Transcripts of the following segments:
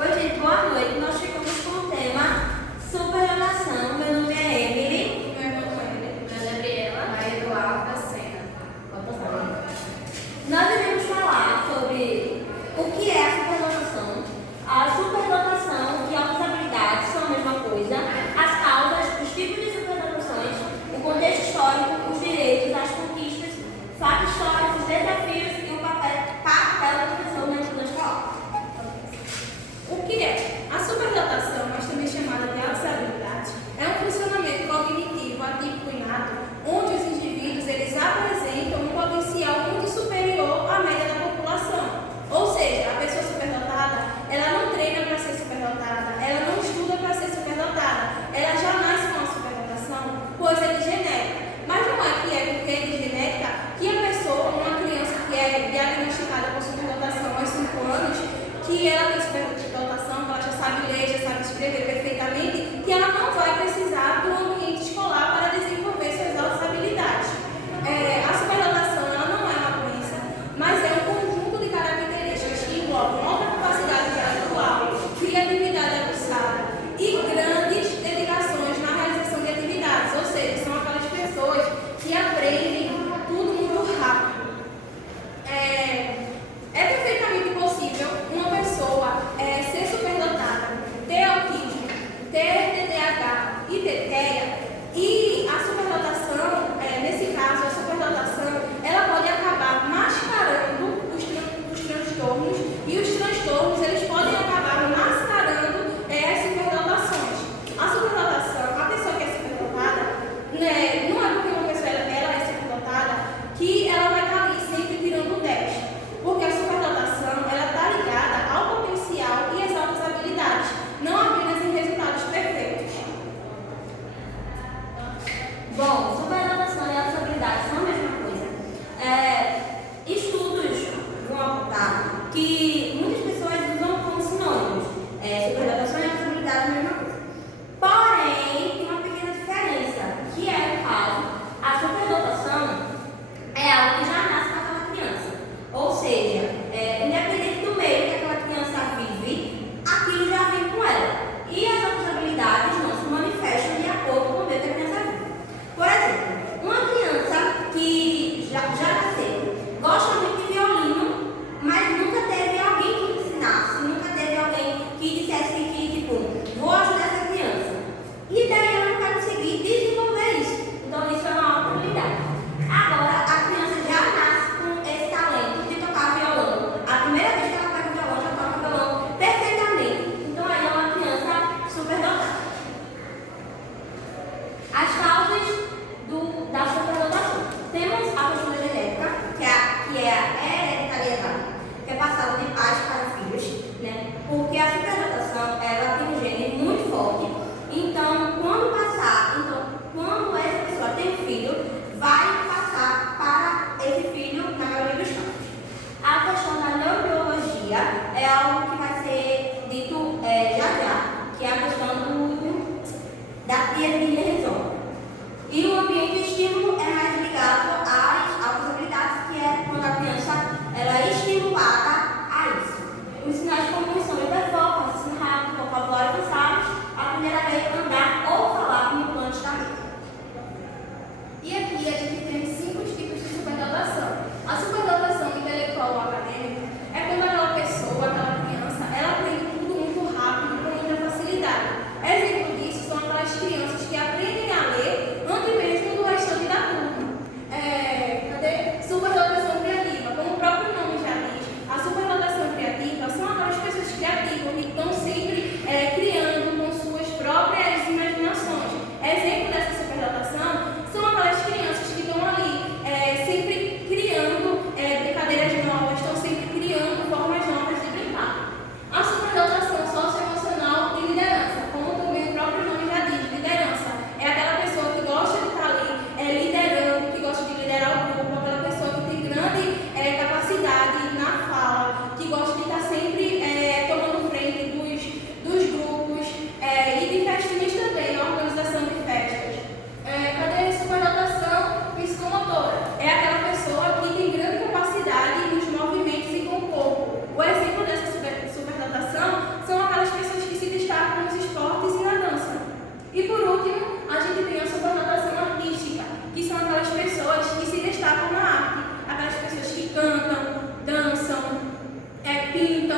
Oi, gente, boa noite. Nós ficamos com o tema superdotação. Meu nome é Emily. Meu irmão Wender. Meu nome é Gabriela. Maria Eduarda Sena. Nós iremos falar sobre o que é a superdotação, a superdotação e outras habilidades são a mesma coisa, as causas, os tipos de superdotações, o contexto histórico, os direitos, as conquistas, fatos históricos, desafios e o papel da professora na escola escolar. O que é? A superdotação, mas também chamada de altas habilidades, é um funcionamento cognitivo atípico inato, onde os indivíduos eles apresentam um potencial muito superior à média da população. Ou seja, a pessoa superdotada, ela não treina para ser superdotada, ela não estuda para ser superdotada, ela já nasce com a superdotação, pois é de genética. Mas não é que é porque é de genética que a pessoa, uma criança que é diagnosticada com superdotação aos 5 anos, que ela tem superdotação, que ela já sabe ler, já sabe escrever perfeitamente, que ela não vai precisar do ambiente escolar para desenvolver suas altas habilidades. A superdotação ela não é uma doença, mas é um conjunto de características que englobam alta capacidade intelectual, criatividade aguçada e grandes dedicações na realização de atividades, ou seja, são aquelas pessoas que aprendem tudo muito rápido. É perfeitamente possível uma pessoa ser superdotada, ter autismo, ter TDAH e ter TEA, e a superdotação, nesse caso, a superdotação, ela pode acabar mascarando os transtornos, e os transtornos, eles podem acabar mascarando as superdotações. A superdotação, a pessoa que é superdotada, né, não é porque uma pessoa ela é superdotada que ela vai estar ali sempre tirando 10. Porque a superdotação, ela está ligada ao potencial e às altas habilidades, não apenas em resultados perfeitos. Bom, superdotação e outras habilidades são a mesma coisa. Estudos vão apontar que muitas pessoas usam como sinônimos. Superdotação e outras habilidades são a mesma coisa. Porém, tem uma pequena diferença, que é, no caso, a superdotação é algo que já nasce com aquela criança. Ou seja, independente do meio que aquela criança vive, aquilo já vem com ela. E as outras habilidades não se manifestam de acordo com o meio que a criança vive. Por exemplo, uma criança que já nasceu, gosta muito de violino, mas nunca teve alguém que lhe ensinasse, nunca teve alguém que dissesse que, tipo, vou ajudar essa criança. E daí ela não vai conseguir desenvolver isso. Então isso é uma alta habilidade. Agora, a criança já nasce com esse talento de tocar violão. A primeira vez que ela toca violão, já toca violão perfeitamente. Então aí é uma criança superdotada. As causas da superdotação. Temos a questão da genética, que é a hereditariedade, que é passada de pais para filhos, né? Porque a superdotação, ela tem um gene muito forte. Então, quando essa pessoa tem filho, vai passar para esse filho na maioria dos casos. A questão da neurobiologia é algo que vai ser dito já, que é a questão da tríade de Henson. E o ambiente estímulo é mais ligado às altas habilidades, que é quando a criança ela é estimulada a isso. Os sinais de compreensão hiperfoco, raciocínio rápido, vocabulário avançado, aprender a ler, andar ou falar com implantes da mente. E aqui a gente tem 5 tipos de superdotação. A superdotação intelectual ou acadêmica é quando aquela pessoa, aquela criança, ela aprende tudo muito rápido, com muita facilidade. Exemplo disso são aquelas crianças que aprendem a ler antes mesmo do restante da turma. Superdotação criativa, como o próprio nome já diz, a superdotação criativa são aquelas pessoas criativas que estão sempre criando com suas próprias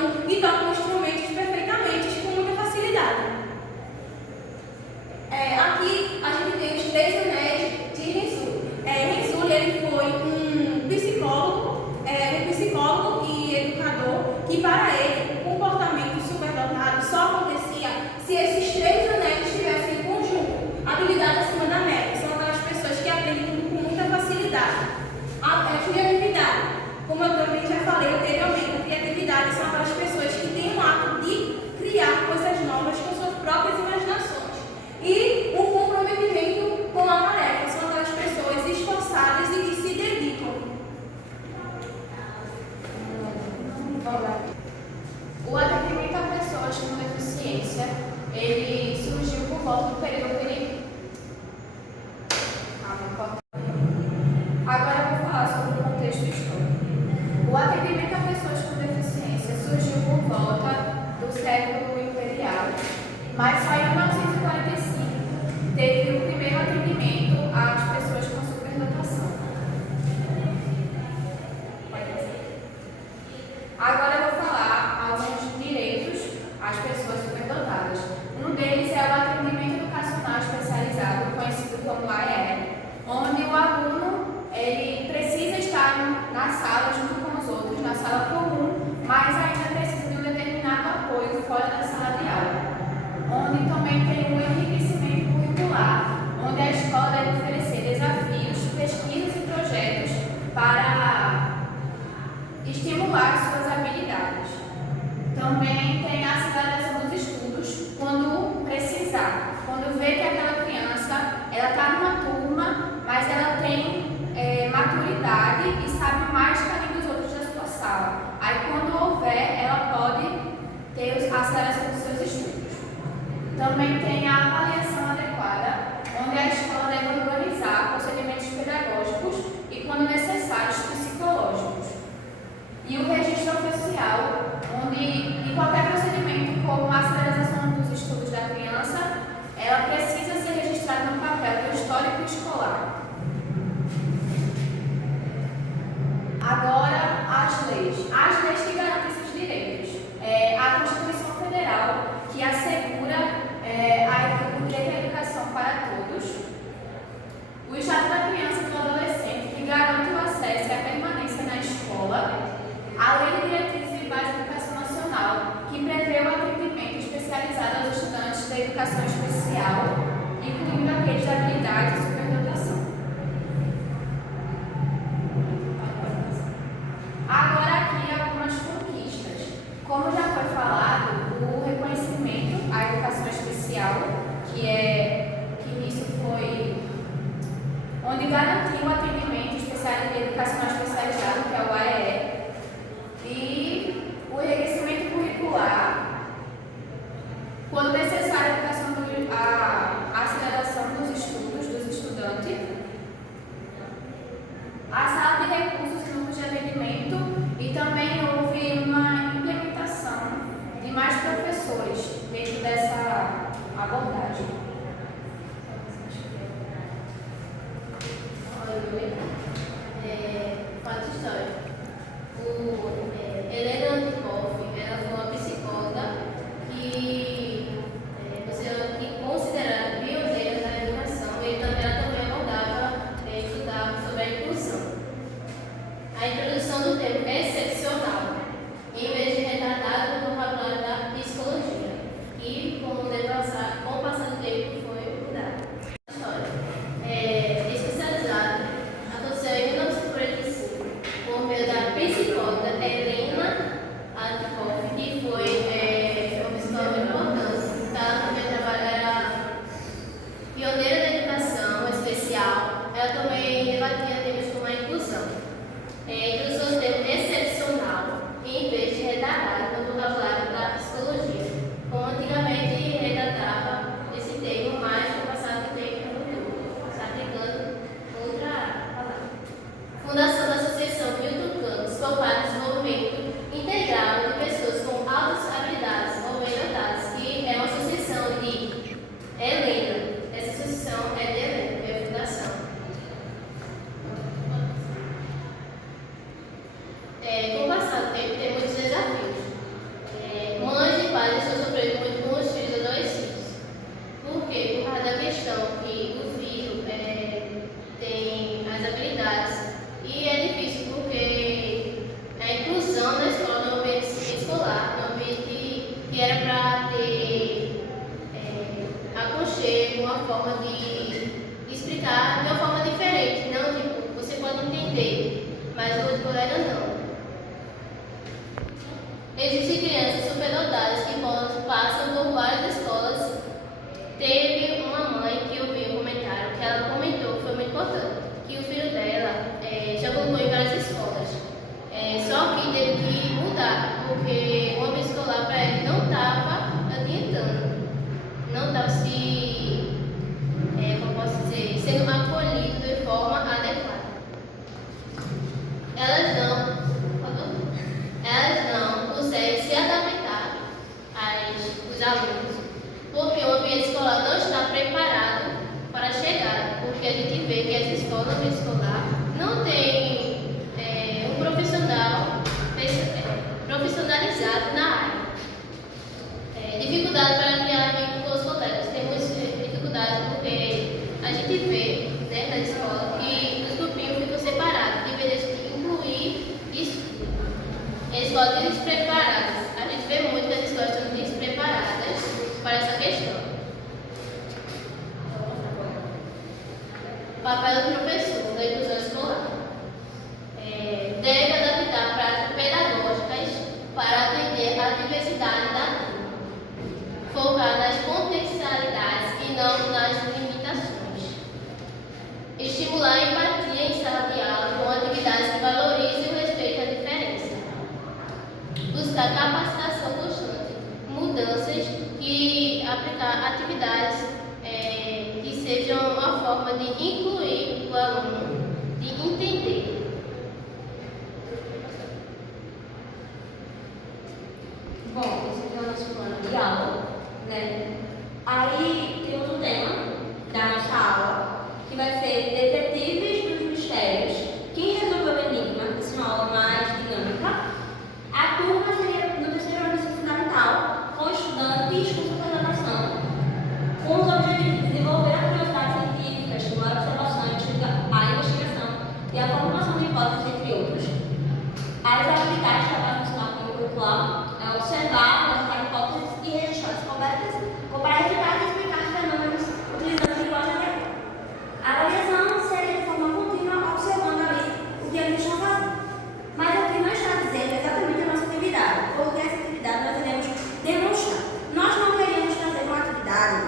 piano e tocam instrumentos perfeitamente, com muita facilidade. Aqui a gente tem os 3 anéis de Renzulli. Renzulli ele foi um psicólogo e educador que para ele o comportamento superdotado só acontecia se esses 3 anéis estivessem em conjunto. Habilidade acima da média são aquelas pessoas que aprendem tudo com muita facilidade. A criatividade, como eu também já falei anteriormente, a criatividade são aquelas pessoas que têm o ato de criar coisas novas com suas próprias imaginações. E o comprometimento com a tarefa são aquelas pessoas esforçadas e que se dedicam. O atendimento a pessoas com deficiência, ele surgiu por volta do período Agora eu vou falar sobre o contexto histórico. O atendimento a pessoas com deficiência surgiu por volta do século imperial, mas só em 1945 teve o primeiro atendimento às pessoas com superdotação. Agora eu vou falar alguns direitos às pessoas superdotadas. Um deles é o atendimento educacional especializado, conhecido como AEE, onde o aluno ele precisa estar na sala junto com os outros, na sala comum, mas ainda precisa de um determinado apoio fora da sala de aula. Onde também tem um enriquecimento curricular, onde a escola deve oferecer desafios, pesquisas e projetos para estimular suas habilidades. Também tem a aceleração dos estudos quando precisar, quando vê que aquela criança ela está numa turma, mas ela tem maturidade e sabe mais que além dos outros da sua sala. Aí quando houver, ela pode ter a aceleração dos seus estudos. Também tem a avaliação adequada, onde a escola deve organizar procedimentos pedagógicos e, quando necessários, psicológicos. E o registro oficial, onde em qualquer procedimento, como a aceleração dos estudos da criança, ela precisa ser registrada no papel do histórico escolar. Agora, as leis. As leis que garantem esses direitos. A Constituição Federal, que assegura o direito à educação para todos. O Estado da Criança e do Adolescente, que garante o acesso e a permanência na escola. A Lei de Diretrizes e Bases da Educação Nacional, que prevê o atendimento especializado aos estudantes da educação especial, incluindo aqueles de habilidades e superdotação. Agora aqui algumas conquistas. Como já foi falado, o reconhecimento à educação especial, que isso foi onde garantiu o atendimento educacional especializado, que é o AEE, e o enriquecimento curricular, quando necessário a aceleração dos estudos dos estudantes, a sala de recursos e núcleos de atendimento, e também houve uma implementação de mais professores dentro dessa abordagem. Fato histórico. Helena Antipov, ela foi uma psicóloga que considerada pioneira da educação, e ela também abordava estudar sobre a inclusão. A introdução do termo excepcional, em vez de retardado no vocabulário da psicologia, e com o passar do tempo que era para ter aconchego, uma forma de explicar de uma forma diferente. Não, tipo, você pode entender, mas o outro colega não. Existem crianças superdotadas que passam por várias escolas. Teve uma mãe que eu vi um comentário que ela comentou, que foi muito importante, que o filho dela já colocou em várias escolas. Só que teve que mudar, porque o ambiente escolar para ele não estava adiantando, não estava como posso dizer, sendo acolhido de forma adequada. Elas não conseguem se adaptar aos alunos, porque o ambiente escolar não está preparado para a chegada, porque a gente vê que as escolas, o ambiente escolar, não tem um profissionalizado na área. Dificuldade para criar vínculo com os colegas. Temos dificuldade porque a gente vê, né, na escola que os grupinhos ficam separados, de vez de incluir isso. Escolas despreparadas. A gente vê muito que as escolas estão despreparadas para essa questão. O papel do professor na inclusão escolar. Deve adaptar práticas pedagógicas para atender a diversidade da turma, focar nas potencialidades e não nas limitações, estimular a empatia em sala de aula com atividades que valorizem o respeito à diferença, buscar capacitação constante, mudanças e aplicar atividades que sejam uma forma de incluir o aluno, de entender. Bom, esse aqui é o nosso plano de aula, né? Aí temos um tema da nossa aula, que vai ser Detetives dos Mistérios. Quem resolveu o enigma? Essa é uma aula mais dinâmica. A turma seria no terceiro ano do ensino fundamental, com estudantes com superdotação, com os objetivos de desenvolver a curiosidade científica, estimular a observação, a investigação e a formulação de hipóteses, entre outros. As habilidades da base nacional como curricular é observar, levantar hipóteses e registrar descobertas, comparar resultados e explicar fenômenos utilizando linguagem adequada. A avaliação seria de forma contínua, observando ali o que eles estão fazendo. Mas aqui não está dizendo exatamente a nossa atividade, porque essa atividade nós iremos demonstrar. Nós não queríamos fazer uma atividade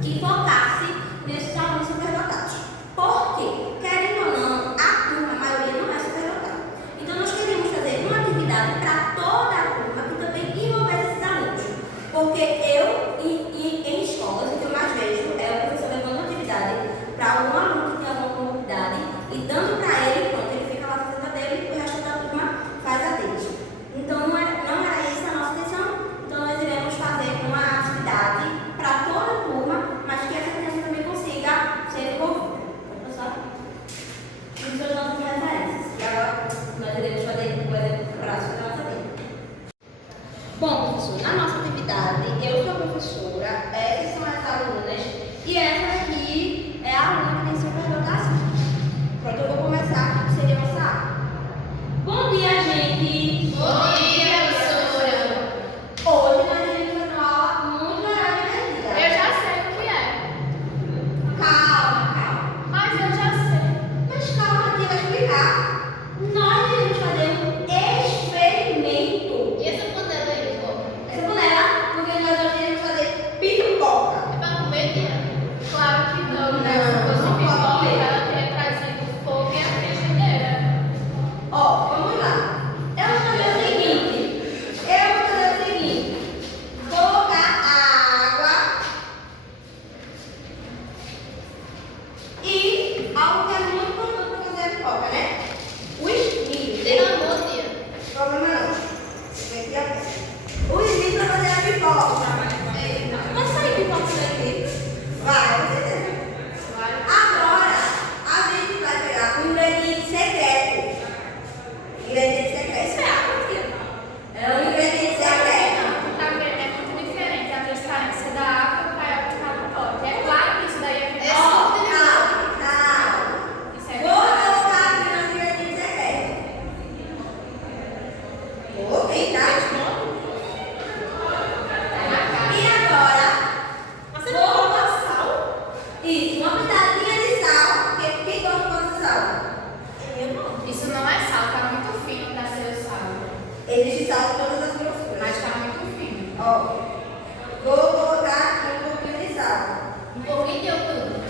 que focasse nesses alunos superdotados. Por quê? Querendo ou não, a turma, a maioria não é superdotada. Então nós queríamos fazer uma atividade para toda a turma que também envolvesse esses alunos. Porque eu, em escolas, o que eu mais vejo é o professor levando uma atividade para algum aluno que tem alguma comorbidade e dando para ele, pronto, ele fica lá fazendo a dele e o resto da turma faz a deles. Então não era essa a nossa intenção. Então nós iremos fazer uma atividade para toda a turma, mas que essa criança também consiga ser envolvida. Pessoal? Essas são as nossas referências. E agora nós iremos fazer o exemplo prático da nossa vida. Bom, professor, na nossa atividade, eu sou a professora, essas são as alunas e essa aqui é a aluna que tem superdotação. Pronto, eu vou começar aqui, que seria a nossa aula. Bom dia, gente! Bom dia, professora! Hoje nós iremos fazer uma aula muito legal e divertida. Eu já sei o que é, Calma. mas eu já sei. Mas calma que eu vou explicar. Nós iremos fazer um experimento. E essa panela aí, pô? Essa panela, porque nós hoje iremos fazer pipoca. É para comer, tia? Claro que não, né? Não, Se fosse Ó, vou colocar aqui um pouquinho de sal. Um pouquinho deu tudo.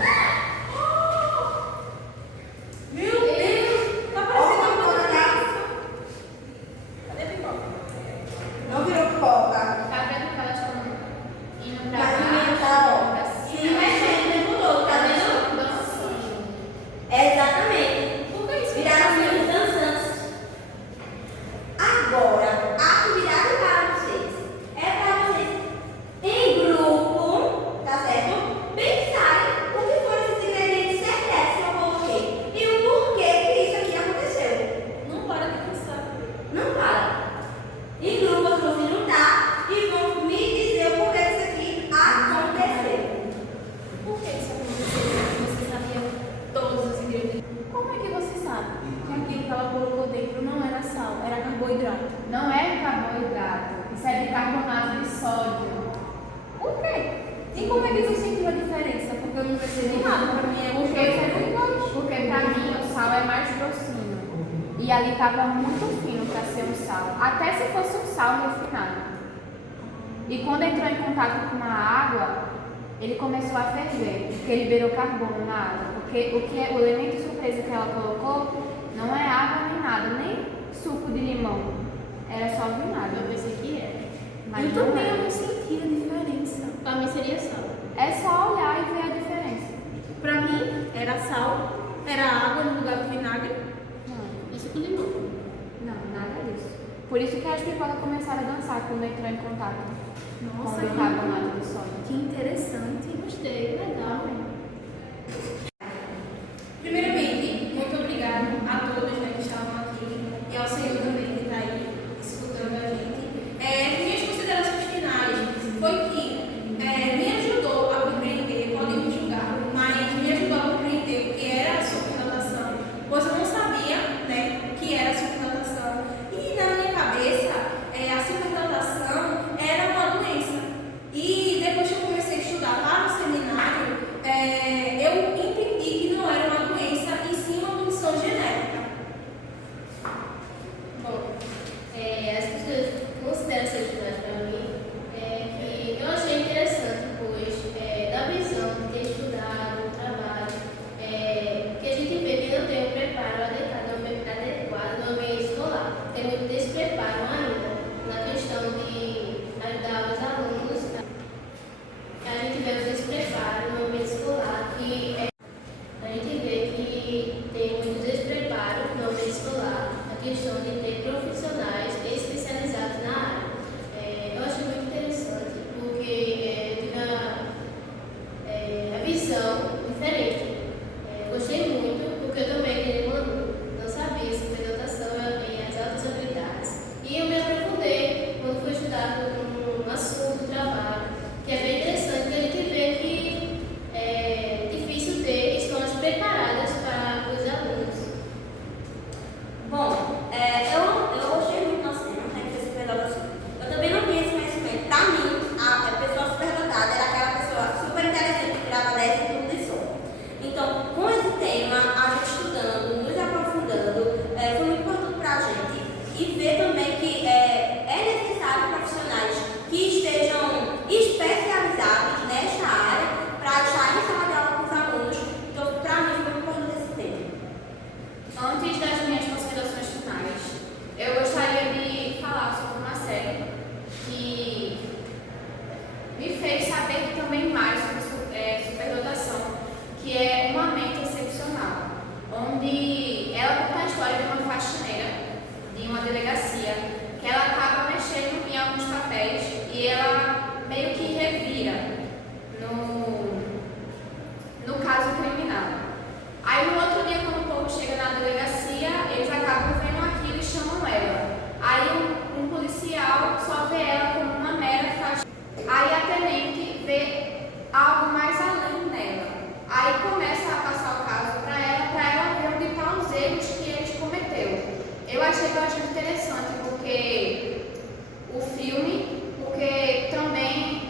Meu Deus! Tá Ó, parecendo vou uma colocar. Cadê a pipoca? Não virou pipoca. Tá vendo que elas estão indo pra Mas o baixo? menino tá, ó, pra se cima? mexendo o tempo todo, tá Elas vendo? estão dançando. Exatamente. Por que isso? Viraram meninos dançantes. Agora, a atividade para vocês é para vocês, em grupo, tá certo? Pensarem o que foram esses ingredientes secretos que eu coloquei e o porquê que isso aqui aconteceu. Não para de dançar. Não para. Em grupo, vocês vão se juntar e vão me dizer o porquê que isso aqui aconteceu. Por que isso aconteceu? Você sabia todos os ingredientes? Como é que você sabe que aquilo que ela colocou dentro não era sal, era carboidrato? Não é carboidrato, isso é bicarbonato de sódio. Por quê? E como é que você sentiu a diferença? Porque eu não percebi nada, pra mim é Porque pra mim o sal é mais grossinho. E ali tava muito fino pra ser um sal. Até se fosse um sal refinado. E quando entrou em contato com a água, ele começou a ferver, porque liberou carbono na água. Porque o elemento surpresa que ela colocou não é água nem nada, nem suco de limão. Era só vinagre. Eu pensei que era. Mas eu não também é. não senti a diferença. Pra mim seria sal. É só olhar e ver a diferença. Pra mim, era sal, era água no lugar do vinagre. Não, Isso com limão. não, nada disso. Por isso que as pipocas começaram a dançar quando entrou em contato Nossa, com o bicarbonato de sódio. que interessante. Gostei, legal. Primeiramente, muito obrigado a todos, né, que estavam aqui e ao senhor também que está aí escutando a gente. Minhas considerações finais foi que me ajudou a compreender, podem me julgar, mas me ajudou a compreender o que era a superdotação, pois eu não sabia, né, o que era a superdotação. E na minha cabeça, a superdotação era uma doença. E depois que eu comecei a estudar lá no seminário, eu entendi que não era uma doença e sim uma condição genética. Bom, as pessoas consideram ser finais para mim que eu achei interessante, pois da visão de ter estudado, o trabalho, que a gente vê que não tem um preparo adequado no ambiente escolar. Tem muito despreparo ainda na questão de ajudar os alunos. A gente vê o despreparo no ambiente escolar, que a gente vê que tem muito despreparo no ambiente escolar, a questão de ter profissionais especializados na área. Eu acho muito interessante, porque eu tive a visão diferente. Gostei muito, porque eu também, que ele mandou, não sabia sobre dotação e as altas habilidades. E eu me aprofundei quando fui estudar um assunto, trabalho, que é bem interessante, que a gente vê que é difícil ter escolas preparadas para os alunos. Bom, eu gostei muito do nosso tema, né, que foi superdotação. Eu também não tinha esse conhecimento. Pra mim, a pessoa superdotada era aquela pessoa super inteligente que tirava 10 em tudo e só. Então, com esse tema, a gente estudando, nos aprofundando, foi muito importante pra gente. E ver também que é necessário profissionais que estejam especializados nesta área para estar em sala de aula com os alunos. Então, pra mim, foi muito importante esse tema. Antes das minhas considerações finais, eu gostaria de falar sobre uma série que me fez saber também mais sobre superdotação, que é Uma Mente Excepcional, onde ela conta a história de uma faxineira de uma delegacia que ela acaba mexendo em alguns papéis e ela meio que revira no caso criminal. Aí no outro dia, quando o povo chega na delegacia, eles acabam vendo aquilo e chamam ela. Aí um policial só vê ela como uma mera faxineira. Aí a tenente vê algo mais além nela. Aí começa a passar o caso para ela ver onde estão os erros que eles cometeu. Eu achei bastante interessante porque também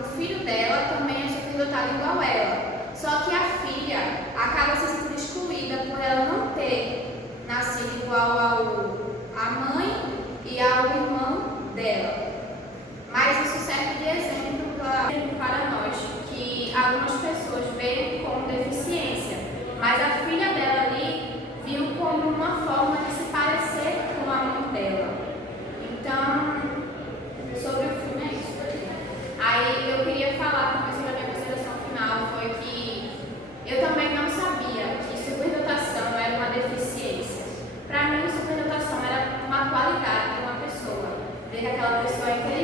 o filho dela também é superdotado igual ela. Só que a filha acaba se sentindo excluída por ela não ter nascido igual à mãe e ao irmão dela. Mas isso serve serve de exemplo para nós que algumas pessoas veem como deficiência, mas a filha dela ali viu como uma forma de se parecer com a mãe dela. Então, sobre o filme é isso. Aí eu queria falar também sobre a minha consideração final, foi que eu também não sabia que superdotação era uma deficiência. Para mim, superdotação era uma qualidade de uma pessoa, ver que aquela pessoa é inteligente.